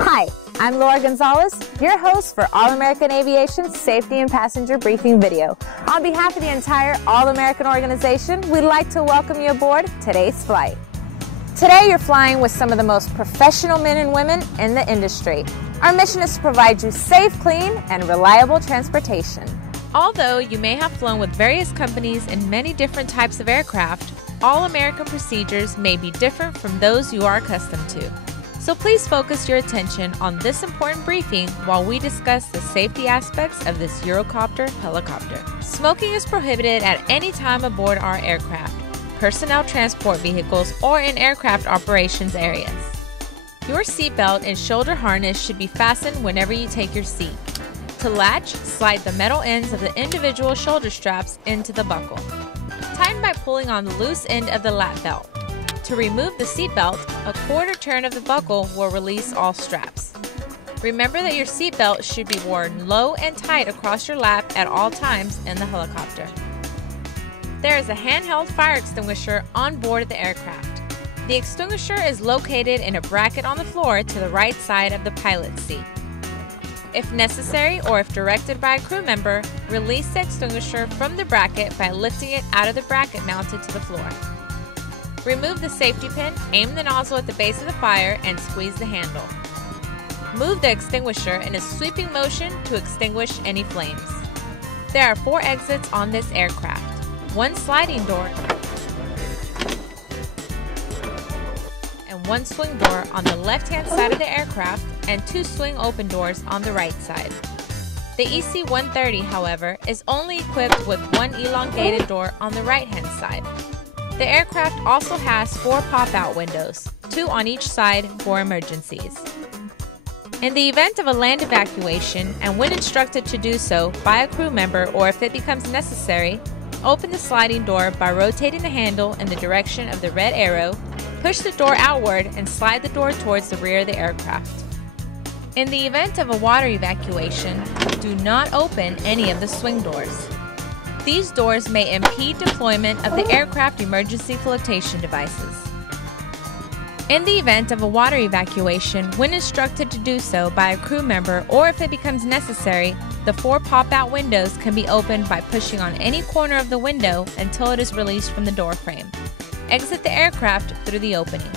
Hi, I'm Laura Gonzalez, your host for All-American Aviation's Safety and Passenger Briefing video. On behalf of the entire All-American organization, we'd like to welcome you aboard today's flight. Today you're flying with some of the most professional men and women in the industry. Our mission is to provide you safe, clean, and reliable transportation. Although you may have flown with various companies in many different types of aircraft, all-American procedures may be different from those you are accustomed to. So please focus your attention on this important briefing while we discuss the safety aspects of this Eurocopter helicopter. Smoking is prohibited at any time aboard our aircraft, personnel transport vehicles, or in aircraft operations areas. Your seatbelt and shoulder harness should be fastened whenever you take your seat. To latch, slide the metal ends of the individual shoulder straps into the buckle. Tighten by pulling on the loose end of the lap belt. To remove the seatbelt, a quarter turn of the buckle will release all straps. Remember that your seatbelt should be worn low and tight across your lap at all times in the helicopter. There is a handheld fire extinguisher on board the aircraft. The extinguisher is located in a bracket on the floor to the right side of the pilot's seat. If necessary, or if directed by a crew member, release the extinguisher from the bracket by lifting it out of the bracket mounted to the floor. Remove the safety pin, aim the nozzle at the base of the fire, and squeeze the handle. Move the extinguisher in a sweeping motion to extinguish any flames. There are 4 exits on this aircraft, 1 sliding door, and 1 swing door on the left-hand side of the aircraft, and 2 swing open doors on the right side. The EC-130, however, is only equipped with 1 elongated door on the right-hand side. The aircraft also has 4 pop-out windows, 2 on each side for emergencies. In the event of a land evacuation, and when instructed to do so by a crew member or if it becomes necessary, open the sliding door by rotating the handle in the direction of the red arrow, push the door outward, and slide the door towards the rear of the aircraft. In the event of a water evacuation, do not open any of the swing doors. These doors may impede deployment of the aircraft emergency flotation devices. In the event of a water evacuation, when instructed to do so by a crew member or if it becomes necessary, the 4 pop-out windows can be opened by pushing on any corner of the window until it is released from the door frame. Exit the aircraft through the opening.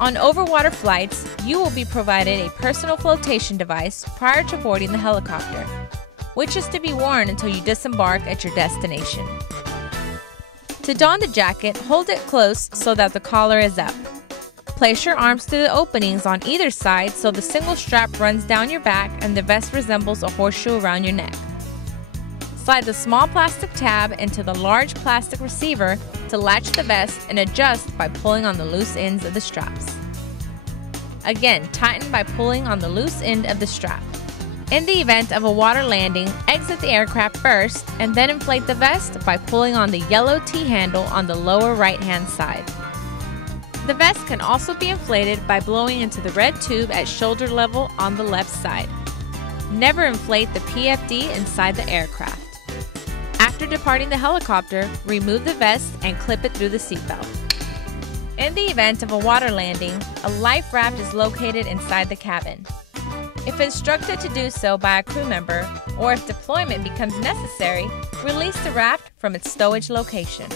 On overwater flights, you will be provided a personal flotation device prior to boarding the helicopter, which is to be worn until you disembark at your destination. To don the jacket, hold it close so that the collar is up. Place your arms through the openings on either side so the single strap runs down your back and the vest resembles a horseshoe around your neck. Slide the small plastic tab into the large plastic receiver to latch the vest and adjust by pulling on the loose ends of the straps. Again, tighten by pulling on the loose end of the strap. In the event of a water landing, exit the aircraft first and then inflate the vest by pulling on the yellow T-handle on the lower right-hand side. The vest can also be inflated by blowing into the red tube at shoulder level on the left side. Never inflate the PFD inside the aircraft. After departing the helicopter, remove the vest and clip it through the seatbelt. In the event of a water landing, a life raft is located inside the cabin. If instructed to do so by a crew member, or if deployment becomes necessary, release the raft from its stowage location.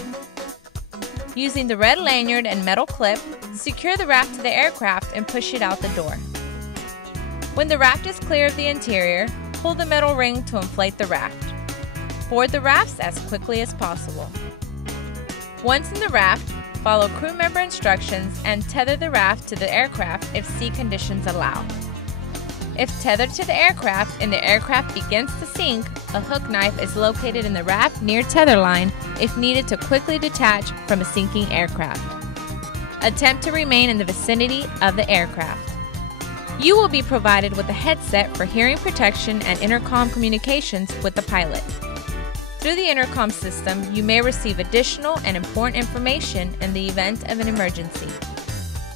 Using the red lanyard and metal clip, secure the raft to the aircraft and push it out the door. When the raft is clear of the interior, pull the metal ring to inflate the raft. Board the rafts as quickly as possible. Once in the raft, follow crew member instructions and tether the raft to the aircraft if sea conditions allow. If tethered to the aircraft and the aircraft begins to sink, a hook knife is located in the raft near tether line if needed to quickly detach from a sinking aircraft. Attempt to remain in the vicinity of the aircraft. You will be provided with a headset for hearing protection and intercom communications with the pilot. Through the intercom system, you may receive additional and important information in the event of an emergency.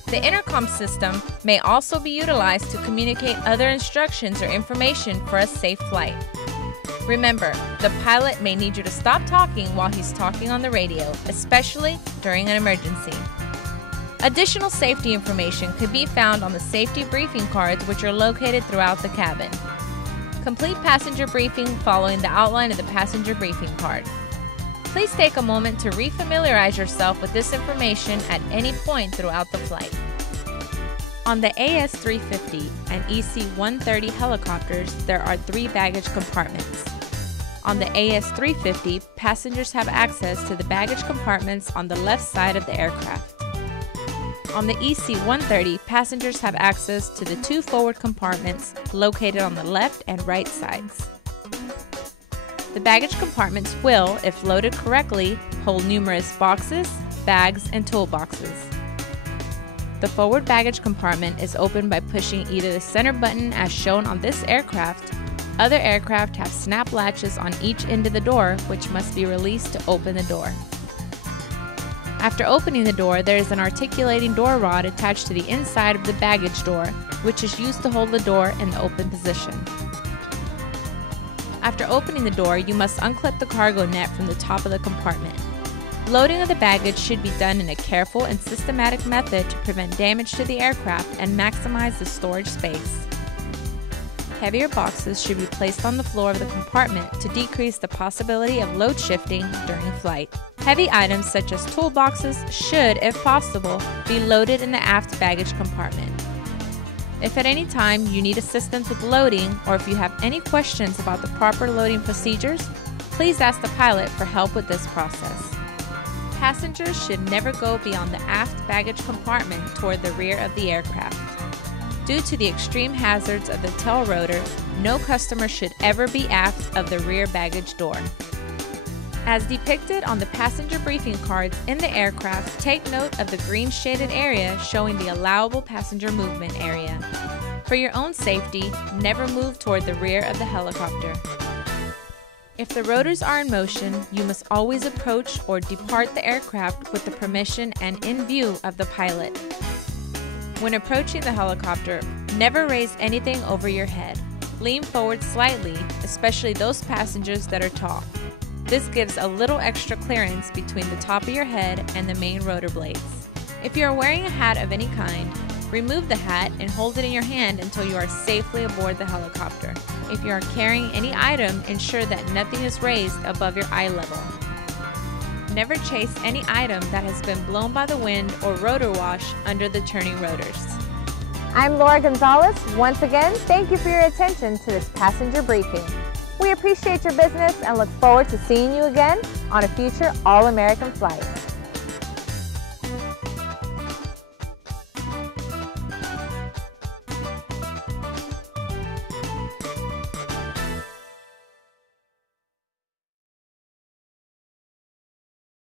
The intercom system may also be utilized to communicate other instructions or information for a safe flight. Remember, the pilot may need you to stop talking while he's talking on the radio, especially during an emergency. Additional safety information could be found on the safety briefing cards, which are located throughout the cabin. Complete passenger briefing following the outline of the passenger briefing card. Please take a moment to refamiliarize yourself with this information at any point throughout the flight. On the AS-350 and EC-130 helicopters, there are 3 baggage compartments. On the AS-350, passengers have access to the baggage compartments on the left side of the aircraft. On the EC-130, passengers have access to the 2 forward compartments located on the left and right sides. The baggage compartments will, if loaded correctly, hold numerous boxes, bags, and toolboxes. The forward baggage compartment is opened by pushing either the center button as shown on this aircraft. Other aircraft have snap latches on each end of the door, which must be released to open the door. After opening the door, there is an articulating door rod attached to the inside of the baggage door, which is used to hold the door in the open position. After opening the door, you must unclip the cargo net from the top of the compartment. Loading of the baggage should be done in a careful and systematic method to prevent damage to the aircraft and maximize the storage space. Heavier boxes should be placed on the floor of the compartment to decrease the possibility of load shifting during flight. Heavy items such as toolboxes should, if possible, be loaded in the aft baggage compartment. If at any time you need assistance with loading, or if you have any questions about the proper loading procedures, please ask the pilot for help with this process. Passengers should never go beyond the aft baggage compartment toward the rear of the aircraft. Due to the extreme hazards of the tail rotor, no customer should ever be aft of the rear baggage door. As depicted on the passenger briefing cards in the aircraft, take note of the green shaded area showing the allowable passenger movement area. For your own safety, never move toward the rear of the helicopter. If the rotors are in motion, you must always approach or depart the aircraft with the permission and in view of the pilot. When approaching the helicopter, never raise anything over your head. Lean forward slightly, especially those passengers that are tall. This gives a little extra clearance between the top of your head and the main rotor blades. If you are wearing a hat of any kind, remove the hat and hold it in your hand until you are safely aboard the helicopter. If you are carrying any item, ensure that nothing is raised above your eye level. Never chase any item that has been blown by the wind or rotor wash under the turning rotors. I'm Laura Gonzalez. Once again, thank you for your attention to this passenger briefing. We appreciate your business and look forward to seeing you again on a future All-American flight.